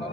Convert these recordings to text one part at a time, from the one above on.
Thế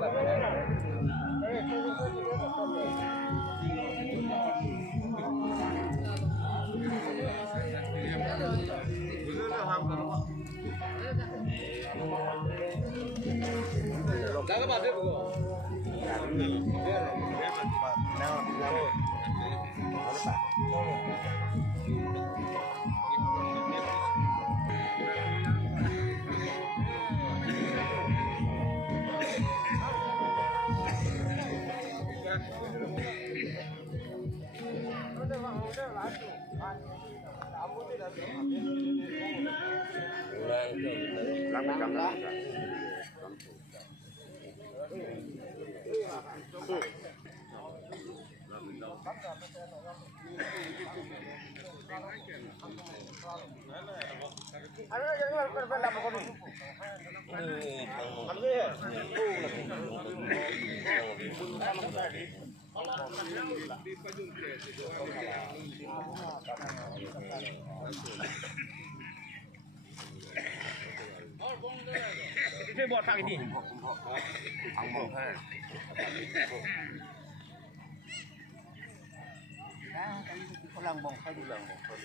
bọt sang cái gì? Thằng bông ha. Có lần bông hay lần bông thôi.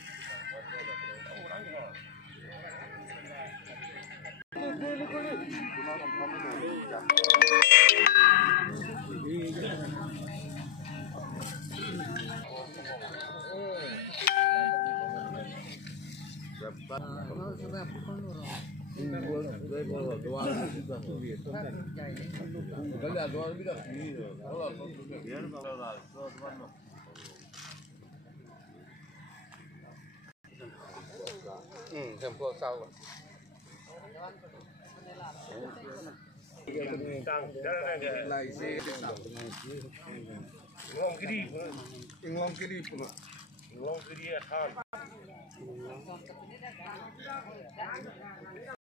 Tempo sau. Long kiri pun. Long kiri kan.